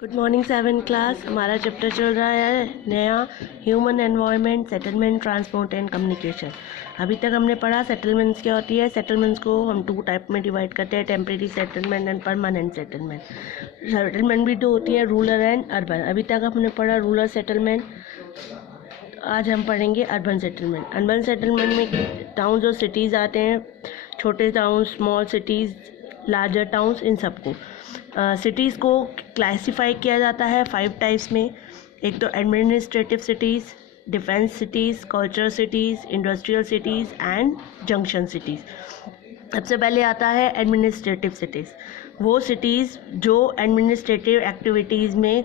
Good morning 7 class. हमारा chapter चल रहा है नया human environment, settlement, transport and communication. अभी तक हमने पढ़ा सेटलमेंट्स क्या होती है। सेटलमेंट्स को हम 2 टाइप में डिवाइड करते हैं, temporary settlement and permanent settlement. Settlement भी 2 होती है, रूरल एंड अर्बन। अभी तक हमने पढ़ा रूरल सेटलमेंट, आज हम पढ़ेंगे अर्बन सेटलमेंट। अर्बन सेटलमेंट में टाउन्स और सिटीज़ आते हैं, छोटे town, small cities, larger towns, इन सबको। सिटीज़ को क्लासिफाई किया जाता है 5 टाइप्स में। एक तो administrative cities, defence cities, cultural cities, industrial cities and junction cities. सबसे पहले आता है एडमिनिस्ट्रेटिव सिटीज़। वो सिटीज़ जो एडमिनिस्ट्रेटिव एक्टिविटीज़ में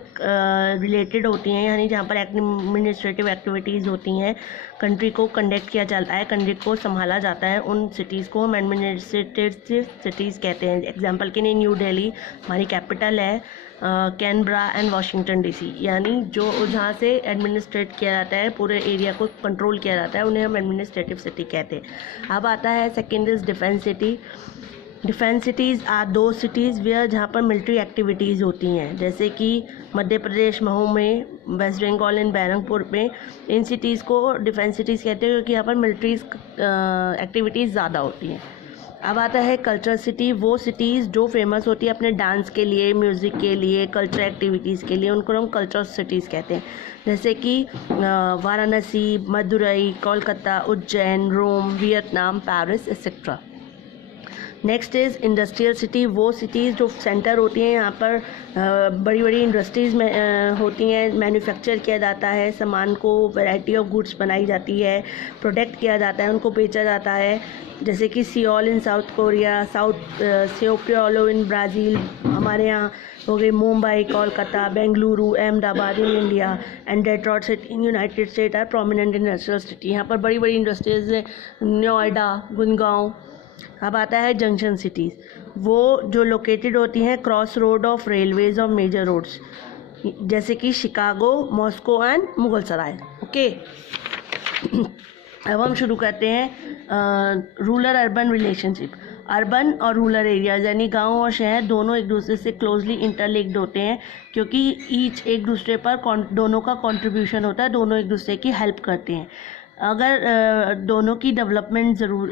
रिलेटेड होती हैं, यानी जहाँ पर एडमिनिस्ट्रेटिव एक्टिविटीज़ होती हैं, कंट्री को कंडक्ट किया जाता है, कंट्री को संभाला जाता है, उन सिटीज़ को हम एडमिनिस्ट्रेटिव सिटीज़ कहते हैं। एग्जांपल के लिए न्यू दिल्ली हमारी कैपिटल है, कैनबरा एंड वाशिंगटन डीसी, यानी जो जहाँ से एडमिनिस्ट्रेट किया जाता है, पूरे एरिया को कंट्रोल किया जाता है, उन्हें हम एडमिनिस्ट्रेटिव सिटी कहते हैं। अब आता है second is defence city. Defence cities are दो सिटीज़ वेयर जहाँ पर मिलिट्री एक्टिविटीज़ होती हैं, जैसे कि मध्य प्रदेश महू में, वेस्ट बंगाल इन बैरंगपुर में। इन सिटीज़ को डिफेंस सिटीज़ कहते हैं क्योंकि यहाँ पर मिलिट्री एक्टिविटीज़ ज़्यादा होती हैं। अब आता है कल्चरल सिटी। वो सिटीज़ जो फेमस होती है अपने डांस के लिए, म्यूज़िक के लिए, कल्चरल एक्टिविटीज़ के लिए, उनको हम कल्चरल सिटीज़ कहते हैं, जैसे कि Varanasi, Madurai, Kolkata, Ujjain, Rome, Vietnam, Paris etcetera. Next is industrial city. वो सिटीज़ जो सेंटर होती हैं, यहाँ पर बड़ी बड़ी इंडस्ट्रीज़ में होती हैं, मैन्युफैक्चर किया जाता है, सामान को वैरायटी ऑफ गुड्स बनाई जाती है, प्रोडक्ट किया जाता है, उनको बेचा जाता है, जैसे कि Seoul in South Korea, sao paulo in Brazil, हमारे यहाँ हो गई Mumbai, Kolkata, Bengaluru, Ahmedabad in India and Detroit city in United State are prominent industrial city. यहाँ पर बड़ी बड़ी इंडस्ट्रीज़ है, नोएडा, गुड़गांव। अब आता है जंक्शन सिटीज़। वो जो लोकेटेड होती हैं क्रॉस रोड ऑफ रेलवेज और मेजर रोड्स, जैसे कि Chicago, Moscow and Mughal Sarai. Okay, अब हम शुरू करते हैं रूरल अर्बन रिलेशनशिप। अर्बन और रूरल एरियाज यानी गांव और शहर दोनों एक दूसरे से क्लोजली इंटरलिंक्ड होते हैं, क्योंकि ईच एक दूसरे पर दोनों का कंट्रीब्यूशन होता है, दोनों एक दूसरे की हेल्प करते हैं। अगर दोनों की डेवलपमेंट ज़रूर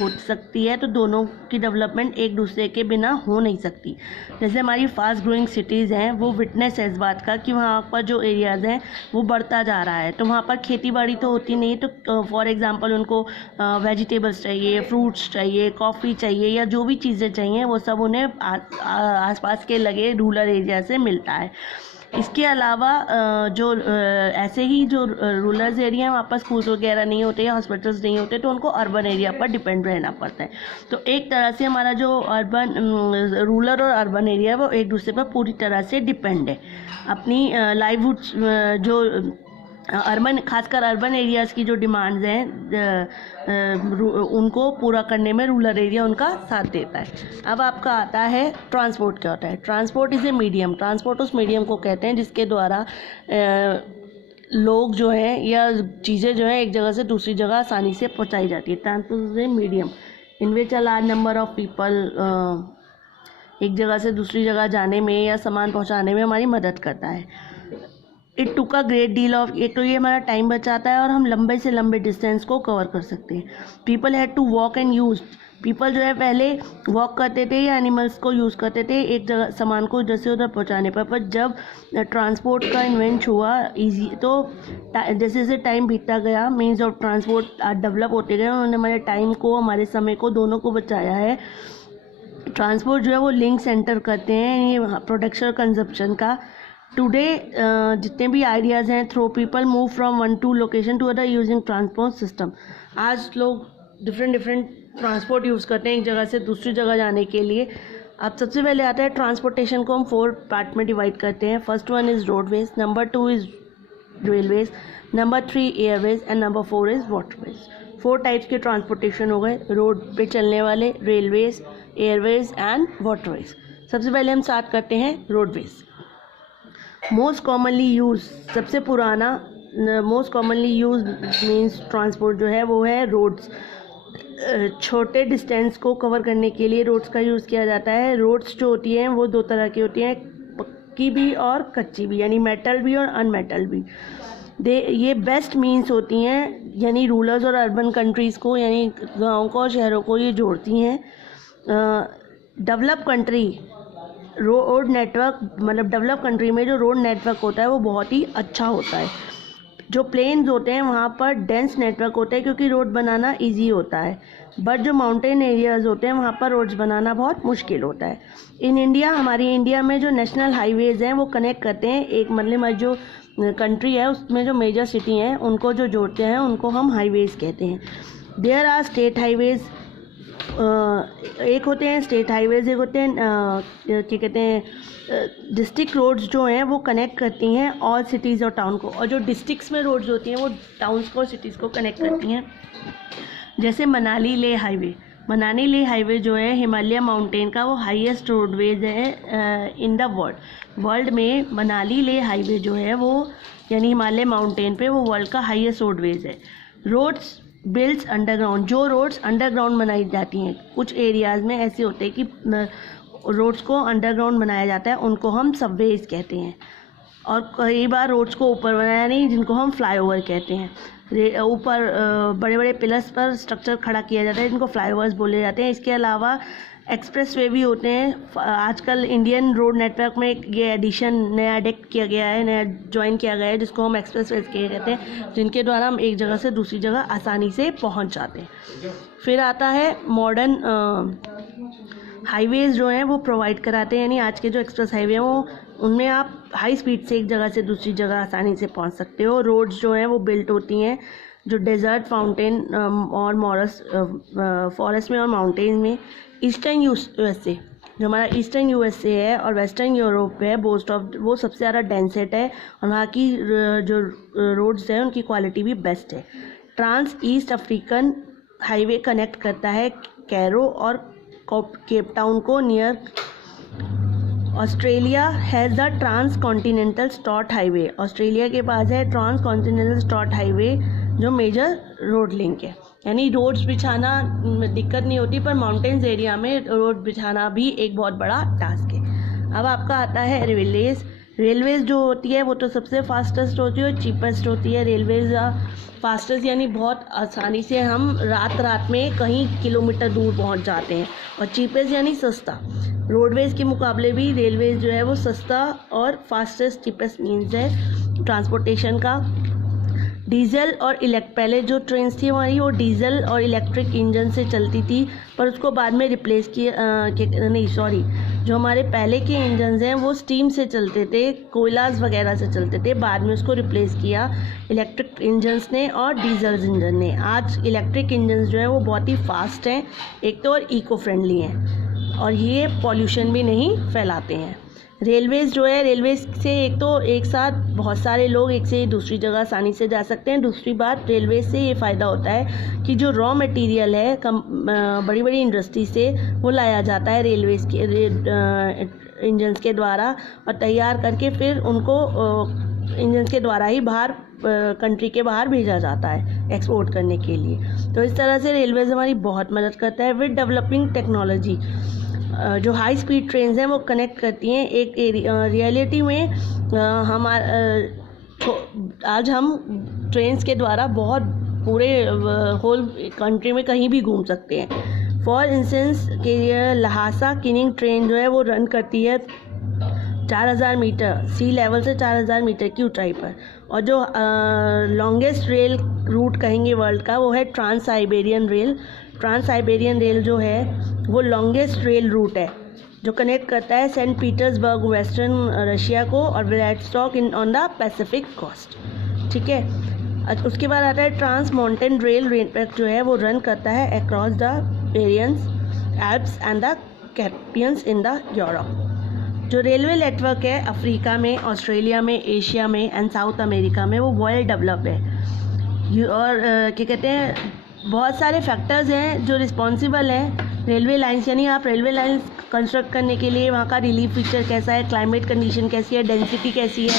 हो सकती है, तो दोनों की डेवलपमेंट एक दूसरे के बिना हो नहीं सकती। जैसे हमारी फास्ट ग्रोइंग सिटीज़ हैं, वो विटनेस है इस बात का कि वहाँ पर जो एरियाज़ हैं वो बढ़ता जा रहा है, तो वहाँ पर खेती बाड़ी तो होती नहीं, तो फॉर एग्ज़ाम्पल उनको वेजिटेबल्स चाहिए, फ्रूट्स चाहिए, कॉफ़ी चाहिए, या जो भी चीज़ें चाहिए वो सब उन्हें आसपास के लगे रूरल एरिया से मिलता है। इसके अलावा जो ऐसे ही जो रूरल एरिया हैं वहाँ पर स्कूल्स वगैरह नहीं होते या हॉस्पिटल्स नहीं होते, तो उनको अर्बन एरिया पर डिपेंड रहना पड़ता है। तो एक तरह से हमारा जो रूरल और अर्बन एरिया है वो एक दूसरे पर पूरी तरह से डिपेंड है। अपनी लाइवहुड जो अर्बन, खासकर अर्बन एरियाज़ की जो डिमांड्स हैं उनको पूरा करने में रूरल एरिया उनका साथ देता है। अब आपका आता है ट्रांसपोर्ट। क्या होता है transport? Is a medium. Transport उस मीडियम को कहते हैं जिसके द्वारा लोग जो हैं या चीज़ें जो हैं एक जगह से दूसरी जगह आसानी से पहुंचाई जाती है। Transport is a medium in which a large number of people एक जगह से दूसरी जगह जाने में या सामान पहुंचाने में हमारी मदद करता है। It took a great deal of, एक तो ये हमारा टाइम बचाता है और हम लंबे से लंबे डिस्टेंस को कवर कर सकते हैं। People had to walk and use. People जो है पहले वॉक करते थे या एनिमल्स को यूज़ करते थे एक जगह सामान को इधर से उधर पहुंचाने पर जब ट्रांसपोर्ट का इन्वेंट हुआ ईजी, तो जैसे जैसे टाइम बीतता गया, मीन्स ऑफ ट्रांसपोर्ट डेवलप होते गए, उन्होंने हमारे टाइम को, हमारे समय को, दोनों को बचाया है। ट्रांसपोर्ट जो है वो लिंक सेंटर करते हैं ये प्रोडक्शन और कंजप्शन का। टुडे जितने भी आइडियाज़ हैं, through people move from one to location to other using transport system. आज लोग डिफरेंट ट्रांसपोर्ट यूज़ करते हैं एक जगह से दूसरी जगह जाने के लिए। अब सबसे पहले आता है ट्रांसपोर्टेशन को हम 4 पार्ट में डिवाइड करते हैं। First one is roadways, number 2 is railways, number 3 Airways and number 4 is waterways. 4 types के ट्रांसपोर्टेशन हो गए, रोड पे चलने वाले, रेलवेज, एयरवेज एंड वाटरवेज। सबसे पहले हम स्टार्ट करते हैं रोडवेज। मोस्ट कॉमनली यूज, सबसे पुराना most commonly use means transport जो है वो है रोड्स। छोटे डिस्टेंस को कवर करने के लिए रोड्स का यूज़ किया जाता है। रोड्स जो होती हैं वो 2 तरह की होती हैं, पक्की भी और कच्ची भी, यानी मेटल भी और अनमेटल भी। ये बेस्ट मीन्स होती हैं, यानी रूरल्स और अर्बन कंट्रीज़ को, यानी गाँव को और शहरों को ये जोड़ती हैं। डेवलप कंट्री रोड नेटवर्क, मतलब डेवलप कंट्री में जो रोड नेटवर्क होता है वो बहुत ही अच्छा होता है। जो प्लेन्स होते हैं वहाँ पर डेंस नेटवर्क होता है क्योंकि रोड बनाना इजी होता है, बट जो माउंटेन एरियाज़ होते हैं वहाँ पर रोड्स बनाना बहुत मुश्किल होता है। इन इंडिया, हमारी इंडिया में जो नेशनल हाईवेज़ हैं वो कनेक्ट करते हैं, एक मतलब जो कंट्री है उसमें जो मेजर सिटी हैं उनको जो जोड़ते हैं उनको हम हाईवेज़ कहते हैं। देयर आर स्टेट हाईवेज़, एक होते हैं स्टेट हाईवेज़, एक होते हैं क्या कहते हैं डिस्ट्रिक्ट रोड्स जो हैं वो कनेक्ट करती हैं ऑल सिटीज़ और टाउन को, और जो डिस्ट्रिक्ट्स में रोड्स होती हैं वो टाउन्स को और सिटीज़ को कनेक्ट करती हैं। जैसे मनाली ले हाईवे, मनाली ले हाईवे जो है हिमालय माउंटेन का वो हाईएस्ट रोडवेज है इन द वर्ल्ड में। मनाली ले हाईवे जो है वो यानी हिमालय माउंटेन पे वो वर्ल्ड का हाईएस्ट रोडवेज है। रोड्स बिल्ड्स अंडरग्राउंड, जो रोड्स अंडरग्राउंड बनाई जाती हैं, कुछ एरियाज़ में ऐसे होते हैं कि रोड्स को अंडरग्राउंड बनाया जाता है, उनको हम सबवेज कहते हैं। और कई बार रोड्स को ऊपर बनाया नहीं, जिनको हम फ्लाईओवर कहते हैं। ऊपर बड़े बड़े पिलर्स पर स्ट्रक्चर खड़ा किया जाता है, जिनको फ्लाईओवर्स बोले जाते हैं। इसके अलावा एक्सप्रेस वे भी होते हैं। आजकल इंडियन रोड नेटवर्क में ये एडिशन नया एडिक्ट किया गया है, नया ज्वाइन किया गया है, जिसको हम एक्सप्रेस वे कहते हैं, जिनके द्वारा हम एक जगह से दूसरी जगह आसानी से पहुंच जाते हैं। फिर आता है मॉडर्न हाईवेज़ जो हैं वो प्रोवाइड कराते हैं, यानी आज के जो एक्सप्रेस हाईवे हैं वो उनमें आप हाई स्पीड से एक जगह से दूसरी जगह आसानी से पहुंच सकते हो। रोड्स जो हैं वो बिल्ट होती हैं जो डेजर्ट, फाउंटेन और फॉरेस्ट में और माउंटेन में। ईस्टर्न यूएसए, जो हमारा ईस्टर्न यूएसए है और वेस्टर्न यूरोप है, वो सबसे ज़्यादा डेंसेट है और वहाँ की जो रोड्स हैं उनकी क्वालिटी भी बेस्ट है। Trans east African highway connect करता है कैरो और केप टाउन को near. Australia has the trans continental Stuart highway, Australia के पास है ट्रांस कॉन्टिनेंटल स्टॉट हाईवे जो मेजर रोड लिंक है, यानी रोड्स बिछाना दिक्कत नहीं होती, पर माउंटेन्स एरिया में रोड बिछाना भी एक बहुत बड़ा टास्क है। अब आपका आता है रेलवेज़ जो होती है वो तो सबसे फास्टेस्ट होती है और चीपेस्ट होती है। रेलवेज़ फास्टेस्ट यानी बहुत आसानी से हम रात में कहीं किलोमीटर दूर पहुंच जाते हैं, और चीपेस्ट यानी सस्ता। रोडवेज़ के मुकाबले भी रेलवेज़ जो है वो सस्ता और फास्टेस्ट चीपेस्ट मीन्स है ट्रांसपोर्टेशन का। डीजल और पहले जो ट्रेन थी हमारी वो डीजल और इलेक्ट्रिक इंजन से चलती थी, पर उसको बाद में रिप्लेस जो हमारे पहले के इंजन्स हैं वो स्टीम से चलते थे, कोयलास वगैरह से चलते थे, बाद में उसको रिप्लेस किया इलेक्ट्रिक इंजन्स ने और डीजल इंजन ने। आज इलेक्ट्रिक इंजन्स जो हैं वो बहुत ही फास्ट हैं एक तो, और इको फ्रेंडली हैं, और ये पॉल्यूशन भी नहीं फैलाते हैं। रेलवेज़ जो है, रेलवेज़ से एक साथ बहुत सारे लोग एक से दूसरी जगह आसानी से जा सकते हैं। दूसरी बात, रेलवेज़ से ये फ़ायदा होता है कि जो रॉ मटेरियल है बड़ी बड़ी इंडस्ट्री से वो लाया जाता है रेलवेज़ के इंजन्स के द्वारा, और तैयार करके फिर उनको इंजन्स के द्वारा ही बाहर कंट्री के बाहर भेजा जाता है एक्सपोर्ट करने के लिए। तो इस तरह से रेलवेज़ हमारी बहुत मदद करता है। विद डेवलपिंग टेक्नोलॉजी जो हाई स्पीड ट्रेन्स हैं वो कनेक्ट करती हैं एक रियलिटी में आज हम ट्रेन्स के द्वारा बहुत पूरे होल कंट्री में कहीं भी घूम सकते हैं। फॉर इंस्टेंस के लहासा किनिंग ट्रेन जो है वो रन करती है 4000 मीटर सी लेवल से 4000 मीटर की ऊंचाई पर, और जो लॉन्गेस्ट रेल रूट कहेंगे वर्ल्ड का वो है trans Siberian rail. Trans Siberian rail जो है वो लॉन्गेस्ट रेल रूट है जो कनेक्ट करता है सेंट पीटर्सबर्ग वेस्टर्न रशिया को और Vladivostok on the Pacific coast. ठीक है, उसके बाद आता है ट्रांस माउंटेन रेल नेटवर्क जो है वो रन करता है across the Pyrenees Alps and the Caspians in the Europe. जो रेलवे नेटवर्क है अफ्रीका में, ऑस्ट्रेलिया में, एशिया में एंड साउथ अमेरिका में वो वेल डेवलप्ड है। और क्या कहते हैं, बहुत सारे फैक्टर्स हैं जो रिस्पॉन्सिबल हैं रेलवे लाइंस, यानी आप रेलवे लाइंस कंस्ट्रक्ट करने के लिए वहाँ का रिलीफ फीचर कैसा है, क्लाइमेट कंडीशन कैसी है, डेंसिटी कैसी है,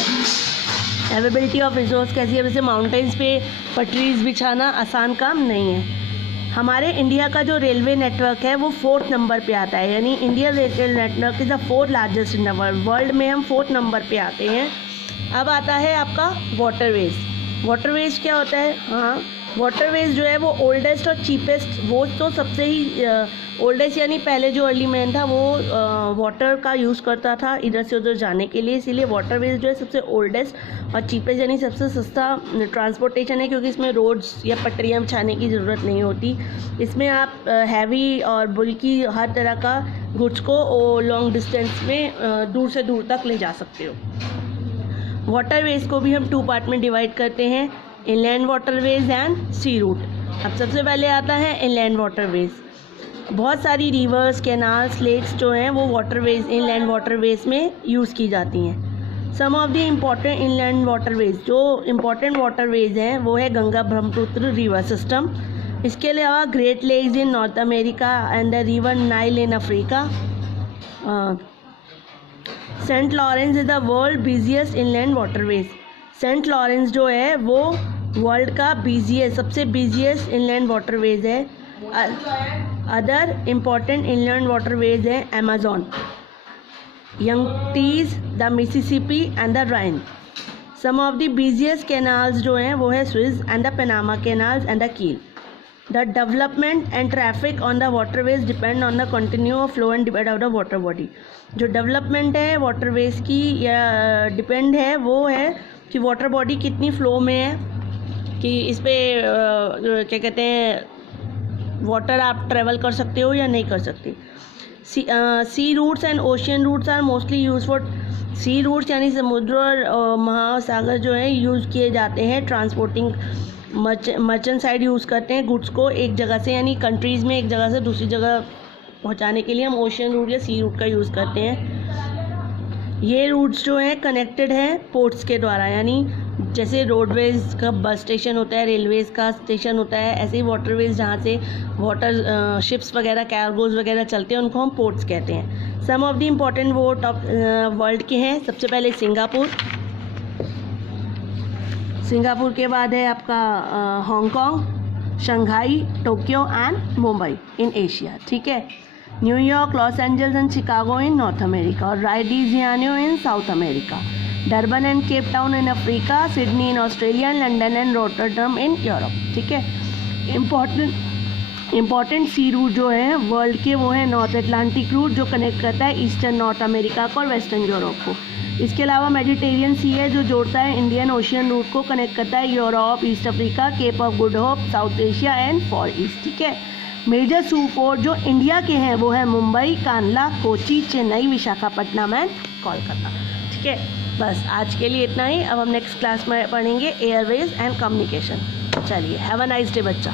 अवेलेबिलिटी ऑफ रिसोर्स कैसी है। वैसे माउंटेन्स पे पटरीज बिछाना आसान काम नहीं है। हमारे इंडिया का जो रेलवे नेटवर्क है वो 4th नंबर पे आता है, यानी Indian railway network is the 4th largest in the world. World में हम 4th नंबर पे आते हैं। अब आता है आपका वाटरवेज। वाटरवेज क्या होता है? हाँ, वाटरवेज जो है वो ओल्डेस्ट और चीपेस्ट, वो तो सबसे ही ओल्डेस्ट, यानी पहले जो अर्ली मैन था वो वाटर का यूज़ करता था इधर से उधर जाने के लिए, इसीलिए वाटरवेज जो है सबसे ओल्डेस्ट और चीपेस्ट यानी सबसे सस्ता ट्रांसपोर्टेशन है, क्योंकि इसमें रोड्स या पटरियाँ बिछाने की ज़रूरत नहीं होती। इसमें आप हैवी और बुल्की हर तरह का गुड्स को लॉन्ग डिस्टेंस में दूर से दूर तक ले जा सकते हो। वाटरवेज को भी हम 2 पार्ट में डिवाइड करते हैं, inland waterways and sea route. अब सबसे पहले आता है इनलैंड वाटरवेज। बहुत सारी रिवर्स, कैनाल्स, लेक्स जो हैं वो वाटरवेज, इनलैंड वाटरवेज में यूज़ की जाती हैं। Some of the important inland waterways, जो इम्पॉर्टेंट वाटरवेज हैं वो है गंगा ब्रह्मपुत्र रिवर सिस्टम। इसके अलावा Great Lakes in North America and the river Nile in Africa. Saint Lawrence is the world busiest inland waterways. Saint Lawrence जो है वो world का बिजिएस्ट, सबसे बिजिएस्ट इनलैंड वाटरवेज है। अदर इम्पॉर्टेंट इनलैंड वाटरवेज हैं Amazon, Yangtze, the Mississippi and the Rhine. Some of the busiest canals जो हैं वो है Suez and the Panama canals and the Kiel. The development and traffic on the waterways depend on the continue of flow and depend of the water body. जो development है waterways की या depend है वो है कि वाटर बॉडी कितनी flow में है, कि इस पर क्या कहते हैं वाटर आप ट्रेवल कर सकते हो या नहीं कर सकते। Sea routes and ocean routes are mostly use for, sea routes यानी समुद्र और महासागर जो है यूज़ किए जाते हैं ट्रांसपोर्टिंग, मर्चेंट साइड यूज़ करते हैं गुड्स को एक जगह से, यानी कंट्रीज़ में एक जगह से दूसरी जगह पहुंचाने के लिए हम ओशियन रूट या सी रूट का यूज़ करते हैं। ये रूट्स जो हैं कनेक्टेड हैं पोर्ट्स के द्वारा, यानी जैसे रोडवेज का बस स्टेशन होता है, रेलवेज़ का स्टेशन होता है, ऐसे ही वाटरवेज जहाँ से वाटर शिप्स वगैरह, कैरगोज वगैरह चलते हैं उनको हम पोर्ट्स कहते हैं। सम ऑफ द इम्पॉर्टेंट वो टॉप वर्ल्ड के हैं। सबसे पहले सिंगापुर, सिंगापुर के बाद है आपका Hong Kong, Shanghai, Tokyo and Mumbai in Asia, ठीक है। New York, Los Angeles and Chicago in North America और रायो de Janeiro in south America. Durban and Cape town in Africa, Sydney in Australia, London and Rotterdam in Europe, ठीक है। Important सी root जो है world के वो है नॉर्थ अटलांटिक रूट, जो कनेक्ट करता है ईस्टर्न नॉर्थ अमेरिका को और वेस्टर्न यूरोप को। इसके अलावा मेडिटेरियन सी है जो जोड़ता है इंडियन ओशियन रूट को, कनेक्ट करता है Europe, East Africa, Cape of Good Hope, South Asia and Far East, ठीक है। मेजर सी पोर्ट जो इंडिया के हैं वो है मुंबई, कानला, कोची, चेन्नई, विशाखापट्टनम एंड कोलकाता, ठीक है। बस आज के लिए इतना ही। अब हम नेक्स्ट क्लास में पढ़ेंगे एयरवेज एंड कम्युनिकेशन। चलिए, हैव अ नाइस डे बच्चा।